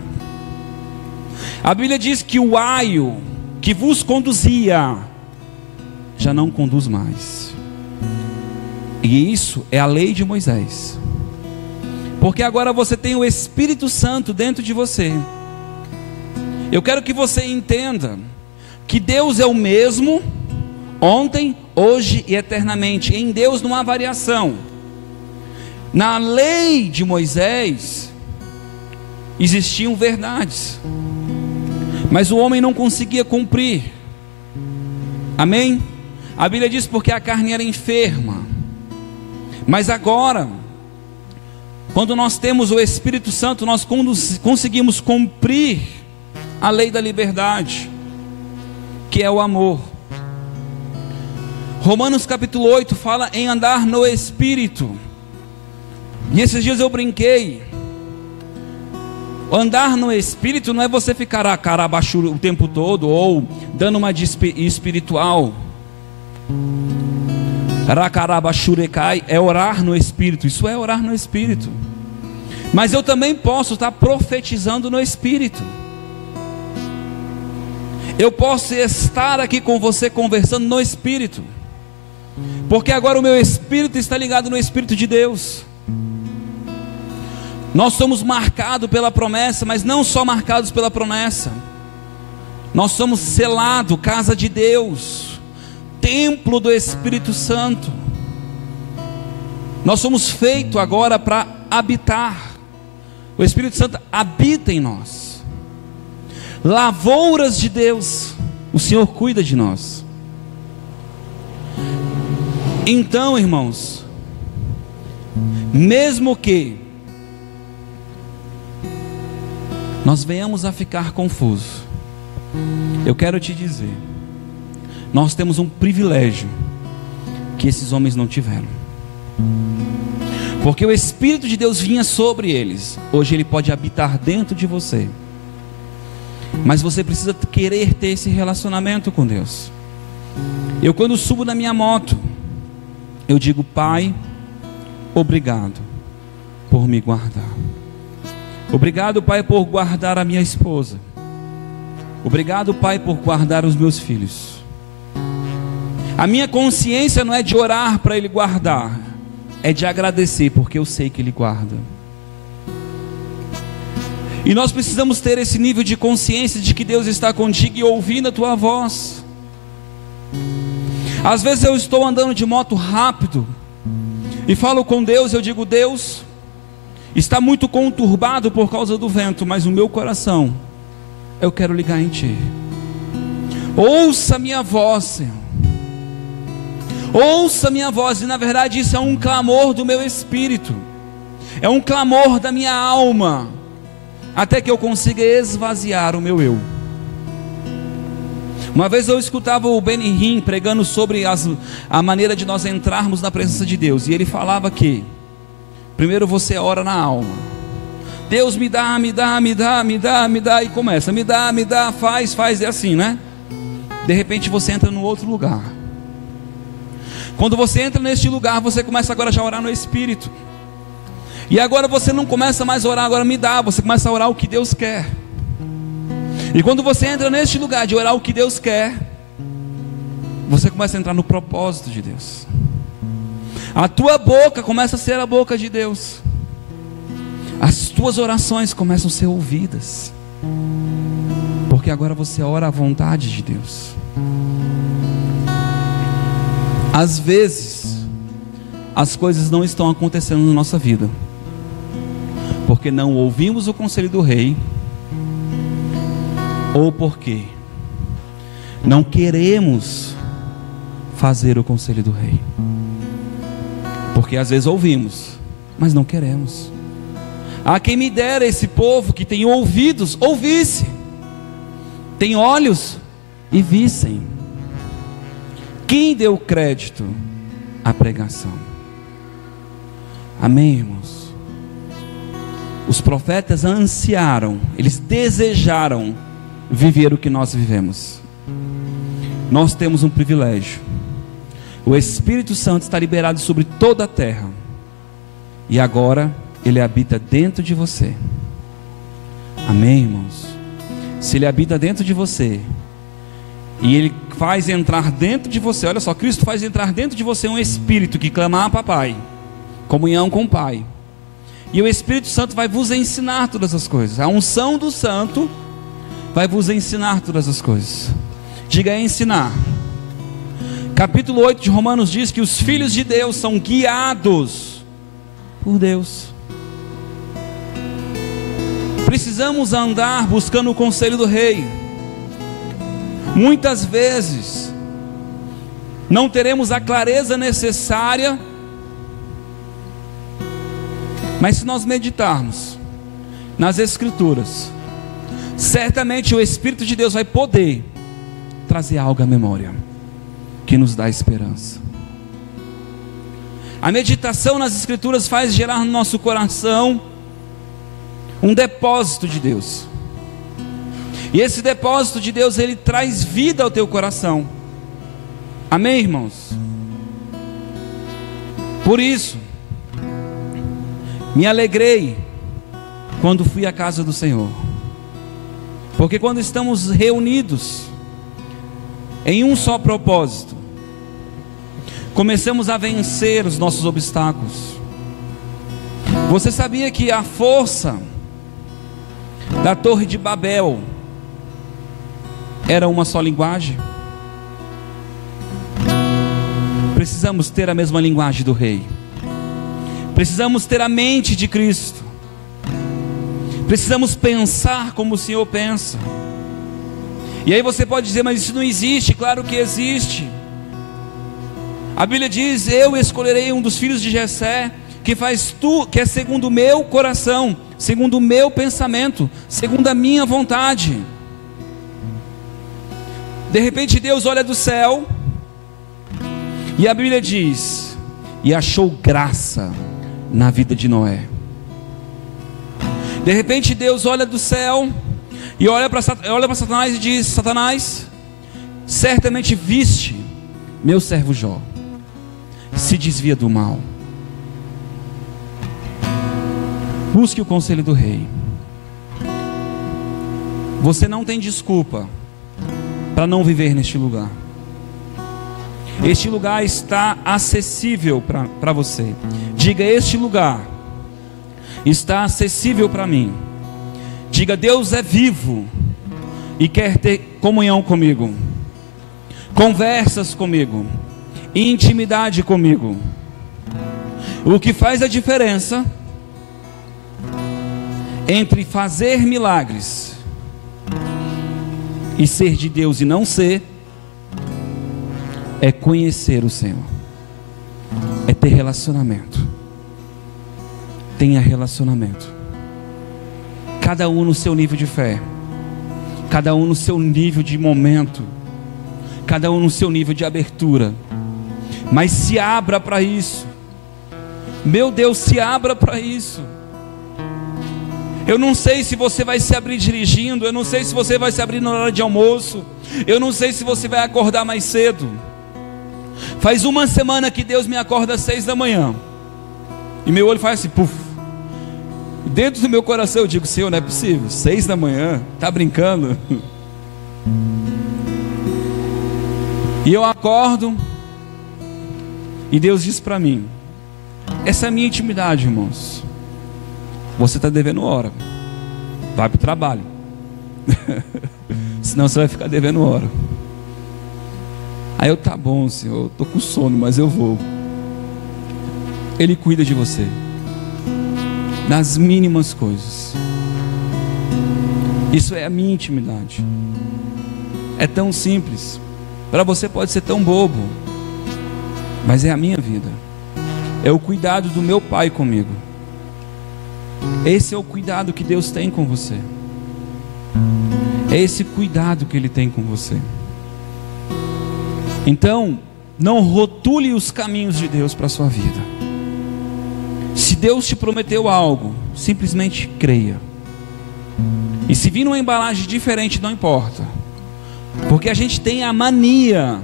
A Bíblia diz que o aio que vos conduzia já não conduz mais. E isso é a lei de Moisés. Porque agora você tem o Espírito Santo dentro de você. Eu quero que você entenda que Deus é o mesmo ontem, hoje e eternamente. Em Deus não há variação. Na lei de Moisés existiam verdades, mas o homem não conseguia cumprir. Amém? A Bíblia diz porque a carne era enferma. Mas agora, quando nós temos o Espírito Santo, nós conseguimos cumprir a lei da liberdade, que é o amor. Romanos capítulo 8 fala em andar no Espírito. E esses dias eu brinquei. Andar no Espírito não é você ficar a cara abaixo o tempo todo, ou dando uma de espiritual. É orar no Espírito. Isso é orar no Espírito. Mas eu também posso estar profetizando no Espírito. Eu posso estar aqui com você conversando no Espírito, porque agora o meu espírito está ligado no Espírito de Deus. Nós somos marcados pela promessa, mas não só marcados pela promessa. Nós somos selados, casa de Deus, templo do Espírito Santo. Nós somos feitos agora para habitar. O Espírito Santo habita em nós. Lavouras de Deus, o Senhor cuida de nós. Então, irmãos, mesmo que nós venhamos a ficar confusos, eu quero te dizer, nós temos um privilégio que esses homens não tiveram, porque o Espírito de Deus vinha sobre eles. Hoje ele pode habitar dentro de você, mas você precisa querer ter esse relacionamento com Deus. Eu, quando subo na minha moto, eu digo: Pai, obrigado por me guardar. Obrigado, Pai, por guardar a minha esposa. Obrigado, Pai, por guardar os meus filhos. A minha consciência não é de orar para Ele guardar, é de agradecer, porque eu sei que Ele guarda. E nós precisamos ter esse nível de consciência de que Deus está contigo e ouvindo a tua voz. Às vezes eu estou andando de moto rápido e falo com Deus, eu digo: Deus, está muito conturbado por causa do vento, mas o meu coração, eu quero ligar em Ti. Ouça minha voz, Senhor. Ouça minha voz. E na verdade isso é um clamor do meu espírito, é um clamor da minha alma, até que eu consiga esvaziar o meu eu. Uma vez eu escutava o Benny Hinn pregando sobre a maneira de nós entrarmos na presença de Deus, e ele falava que primeiro você ora na alma. Deus me dá, me dá, me dá, me dá, me dá, e começa, me dá, faz, é assim, né? De repente você entra num outro lugar. Quando você entra neste lugar, você começa agora já a orar no Espírito. E agora você não começa mais a orar, agora me dá, você começa a orar o que Deus quer. E quando você entra neste lugar de orar o que Deus quer, você começa a entrar no propósito de Deus. A tua boca começa a ser a boca de Deus. As tuas orações começam a ser ouvidas, porque agora você ora à vontade de Deus. Às vezes as coisas não estão acontecendo na nossa vida porque não ouvimos o conselho do rei, ou porque não queremos fazer o conselho do rei. Porque às vezes ouvimos, mas não queremos. Ah, quem me dera esse povo que tem ouvidos, ouvisse, tem olhos e vissem. Quem deu crédito à pregação? Amém, irmãos? Os profetas ansiaram, eles desejaram viver o que nós vivemos. Nós temos um privilégio. O Espírito Santo está liberado sobre toda a terra, e agora Ele habita dentro de você. Amém, irmãos? Se Ele habita dentro de você, e Ele faz entrar dentro de você, olha só, Cristo faz entrar dentro de você um Espírito que clama a Papai, comunhão com o Pai, e o Espírito Santo vai vos ensinar todas as coisas. A unção do Santo vai vos ensinar todas as coisas. Diga ensinar. Capítulo 8 de Romanos diz que os filhos de Deus são guiados por Deus. Precisamos andar buscando o conselho do rei. Muitas vezes não teremos a clareza necessária, mas se nós meditarmos nas Escrituras, certamente o Espírito de Deus vai poder trazer algo à memória que nos dá esperança. A meditação nas Escrituras faz gerar no nosso coração um depósito de Deus, e esse depósito de Deus, ele traz vida ao teu coração. Amém, irmãos? Por isso me alegrei quando fui à casa do Senhor, porque quando estamos reunidos em um só propósito, começamos a vencer os nossos obstáculos. Você sabia que a força da Torre de Babel era uma só linguagem? Precisamos ter a mesma linguagem do rei. Precisamos ter a mente de Cristo. Precisamos pensar como o Senhor pensa. E aí você pode dizer, mas isso não existe. Claro que existe. A Bíblia diz: eu escolherei um dos filhos de Jessé, que é segundo o meu coração, segundo o meu pensamento, segundo a minha vontade. De repente Deus olha do céu, e a Bíblia diz: e achou graça na vida de Noé. De repente Deus olha do céu e olha para Satanás e diz: Satanás, certamente viste meu servo Jó, se desvia do mal. Busque o conselho do rei. Você não tem desculpa para não viver neste lugar. Este lugar está acessível para você. Diga: este lugar está acessível para mim. Diga: Deus é vivo e quer ter comunhão comigo, conversas comigo, intimidade comigo. O que faz a diferença entre fazer milagres e ser de Deus e não ser, é conhecer o Senhor, é ter relacionamento. Tenha relacionamento, cada um no seu nível de fé, cada um no seu nível de momento, cada um no seu nível de abertura, mas se abra para isso. Meu Deus, se abra para isso. Eu não sei se você vai se abrir dirigindo, eu não sei se você vai se abrir na hora de almoço, eu não sei se você vai acordar mais cedo. Faz uma semana que Deus me acorda às 6 da manhã, e meu olho faz assim, puf. Dentro do meu coração eu digo: Senhor, não é possível, 6 da manhã, está brincando? E eu acordo, e Deus diz para mim: essa é a minha intimidade, irmãos. Você está devendo hora, vai para o trabalho, senão você vai ficar devendo hora. Aí eu: tá bom, Senhor, eu estou com sono, mas eu vou. Ele cuida de você, nas mínimas coisas. Isso é a minha intimidade. É tão simples, para você pode ser tão bobo, mas é a minha vida. É o cuidado do meu Pai comigo. Esse é o cuidado que Deus tem com você. É esse cuidado que Ele tem com você. Então, não rotule os caminhos de Deus para a sua vida. Se Deus te prometeu algo, simplesmente creia. E se vir numa embalagem diferente, não importa, porque a gente tem a mania.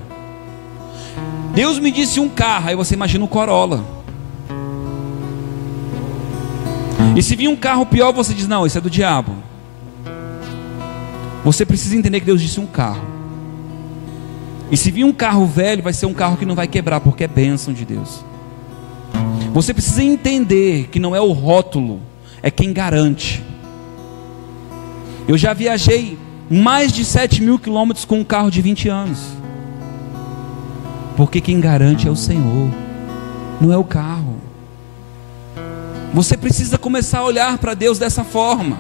Deus me disse um carro, aí você imagina um Corolla. E se vir um carro pior, você diz: não, isso é do diabo. Você precisa entender que Deus disse um carro. E se vir um carro velho, vai ser um carro que não vai quebrar, porque é bênção de Deus. Você precisa entender que não é o rótulo, é quem garante. Eu já viajei mais de 7.000 quilômetros com um carro de 20 anos, porque quem garante é o Senhor, não é o carro. Você precisa começar a olhar para Deus dessa forma.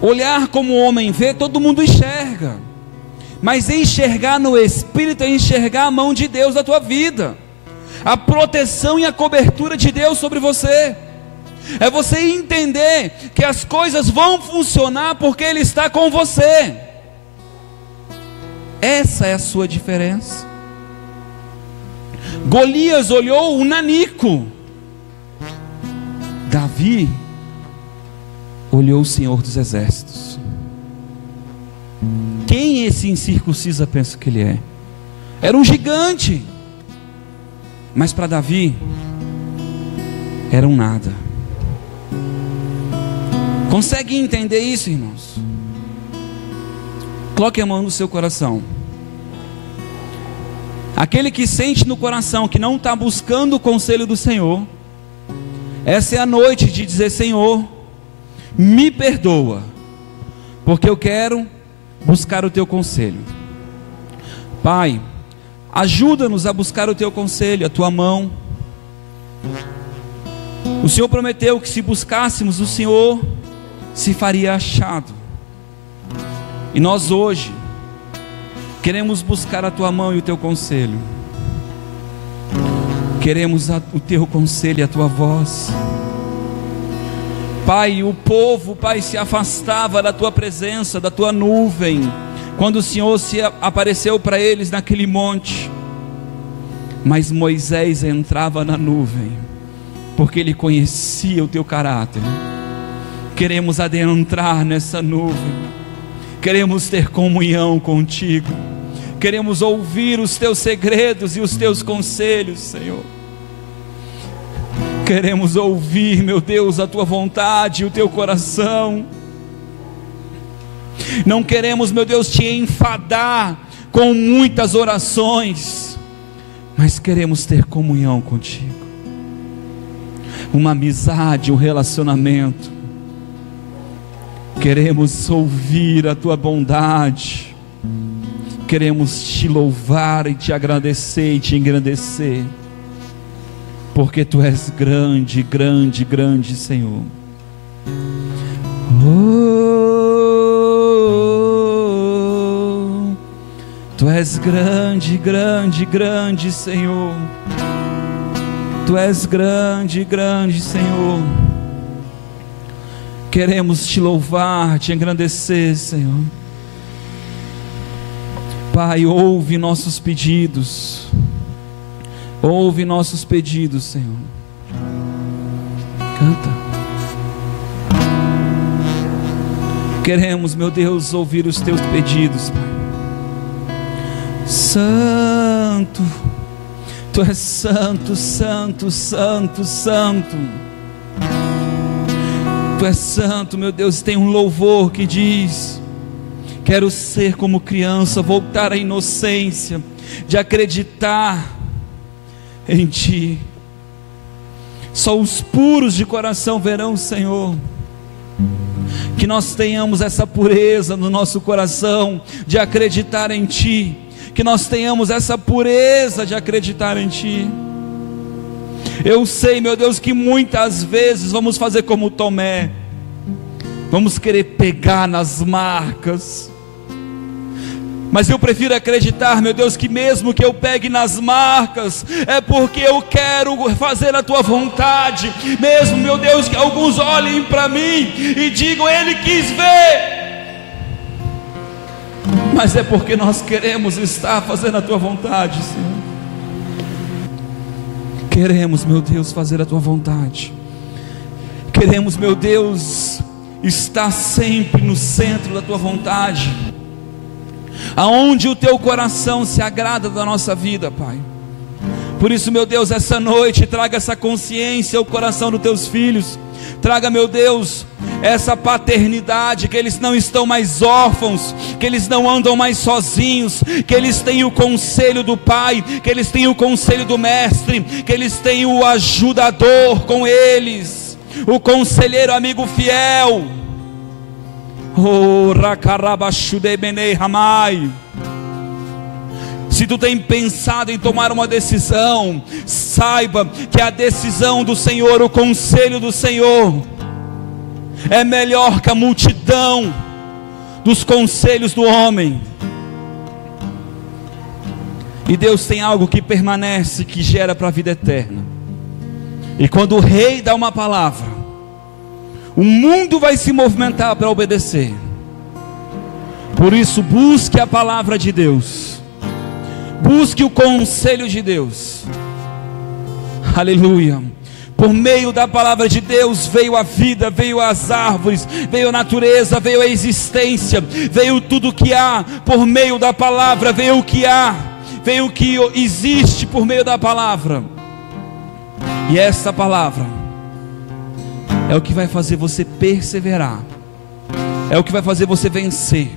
Olhar como o homem vê, todo mundo enxerga, mas enxergar no Espírito é enxergar a mão de Deus na tua vida, a proteção e a cobertura de Deus sobre você. É você entender que as coisas vão funcionar porque Ele está com você. Essa é a sua diferença. Golias olhou o nanico, Davi olhou o Senhor dos Exércitos. Quem esse incircuncisa pensa que ele é? Era um gigante, mas para Davi era um nada. Consegue entender isso, irmãos? Coloque a mão no seu coração. Aquele que sente no coração que não está buscando o conselho do Senhor, essa é a noite de dizer: Senhor, me perdoa, porque eu quero buscar o teu conselho. Pai, ajuda-nos a buscar o teu conselho, a tua mão. O Senhor prometeu que se buscássemos o Senhor, se faria achado. E nós hoje queremos buscar a tua mão e o teu conselho. Queremos o teu conselho e a tua voz. Pai, o povo, Pai, se afastava da tua presença, da tua nuvem, quando o Senhor se apareceu para eles naquele monte. Mas Moisés entrava na nuvem, porque ele conhecia o teu caráter. Queremos adentrar nessa nuvem, queremos ter comunhão contigo, queremos ouvir os teus segredos e os teus conselhos, Senhor. Queremos ouvir, meu Deus, a tua vontade e o teu coração. Não queremos, meu Deus, te enfadar com muitas orações, mas queremos ter comunhão contigo, uma amizade, um relacionamento. Queremos ouvir a tua bondade, queremos te louvar e te agradecer e te engrandecer, porque tu és grande, grande, grande, Senhor. Tu és grande, grande, grande, Senhor. Tu és grande, grande, Senhor. Queremos te louvar, te engrandecer, Senhor. Pai, ouve nossos pedidos. Ouve nossos pedidos, Senhor. Canta. Queremos, meu Deus, ouvir os teus pedidos, Pai. Santo, tu és santo, santo, santo, santo. Tu és santo, meu Deus. Tem um louvor que diz: quero ser como criança, voltar à inocência de acreditar em ti. Só os puros de coração verão o Senhor. Que nós tenhamos essa pureza no nosso coração de acreditar em ti. Que nós tenhamos essa pureza de acreditar em ti. Eu sei, meu Deus, que muitas vezes vamos fazer como Tomé, vamos querer pegar nas marcas, mas eu prefiro acreditar, meu Deus, que mesmo que eu pegue nas marcas, é porque eu quero fazer a tua vontade. Mesmo, meu Deus, que alguns olhem para mim e digam: ele quis ver, mas é porque nós queremos estar fazendo a tua vontade, Senhor. Queremos, meu Deus, fazer a tua vontade. Queremos, meu Deus, estar sempre no centro da tua vontade, aonde o teu coração se agrada da nossa vida, Pai. Por isso, meu Deus, essa noite traga essa consciência ao coração dos teus filhos. Traga, meu Deus, essa paternidade, que eles não estão mais órfãos, que eles não andam mais sozinhos, que eles têm o conselho do Pai, que eles têm o conselho do Mestre, que eles têm o ajudador com eles, o conselheiro amigo fiel. Oh, Rakarabashudebenei Ramai. Se tu tem pensado em tomar uma decisão, saiba que a decisão do Senhor, o conselho do Senhor, é melhor que a multidão dos conselhos do homem. E Deus tem algo que permanece, que gera para a vida eterna. E quando o rei dá uma palavra, o mundo vai se movimentar para obedecer. Por isso, busque a palavra de Deus, busque o conselho de Deus. Aleluia. Por meio da palavra de Deus veio a vida, veio as árvores, veio a natureza, veio a existência, veio tudo que há. Por meio da palavra veio o que há, veio o que existe por meio da palavra. E essa palavra é o que vai fazer você perseverar, é o que vai fazer você vencer,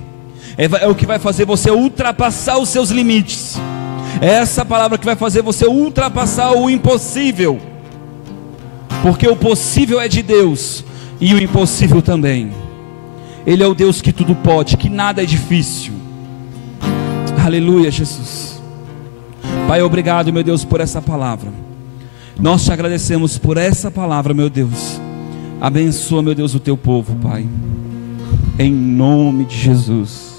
é o que vai fazer você ultrapassar os seus limites. É essa palavra que vai fazer você ultrapassar o impossível, porque o possível é de Deus e o impossível também. Ele é o Deus que tudo pode, que nada é difícil. Aleluia, Jesus. Pai, obrigado, meu Deus, por essa palavra. Nós te agradecemos por essa palavra, meu Deus. Abençoa, meu Deus, o teu povo, Pai, em nome de Jesus.